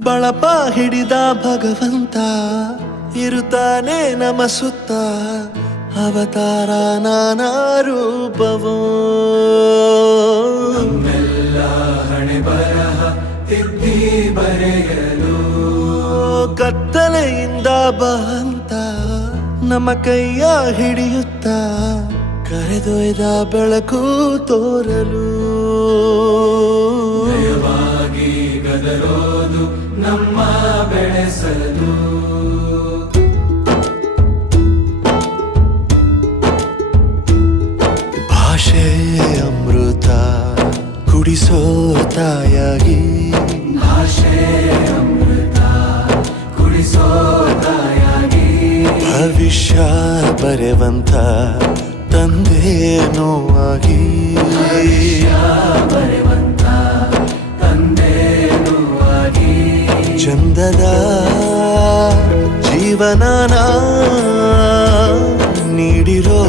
ಬಳಪ ಹಿಡಿದ ಭಗವಂತ ಇರುತ್ತಾನೆ ನಮ ಸುತ್ತ ಅವತಾರ ನಾನಾ ರೂಪವೋ ನಮ್ಮೆಲ್ಲ ಹಣೆ ಬರಹ ತಿದ್ದಿ ಬರೆಯಲು ಕತ್ತಲೆಯಿಂದ ಬಂತ ನಮ್ಮ ಕೈಯ ಹಿಡಿಯುತ್ತ ಕರೆದೊಯ್ದ ಬೆಳಕು ತೋರಲು ನಯವಾಗಿ ಗದರೋದು ನಮ್ಮ ಬೆಳೆಸಲು ಭಾಷೆ ಅಮೃತ ಕುಡಿಸೋ ತಾಯಾಗಿ ಭಾಷೆ ಅಮೃತ ಕುಡಿಸೋ ತಾಯಾಗಿ ಭವಿಷ್ಯ ಬರೆವಂತ ತಂದೇನೋ ಆಗಿ ಬರೆವಂತ ತಂದೇನೂ ಆಗಿ ಚಂದದ ಜೀವನನ ನೀಡಿರೋ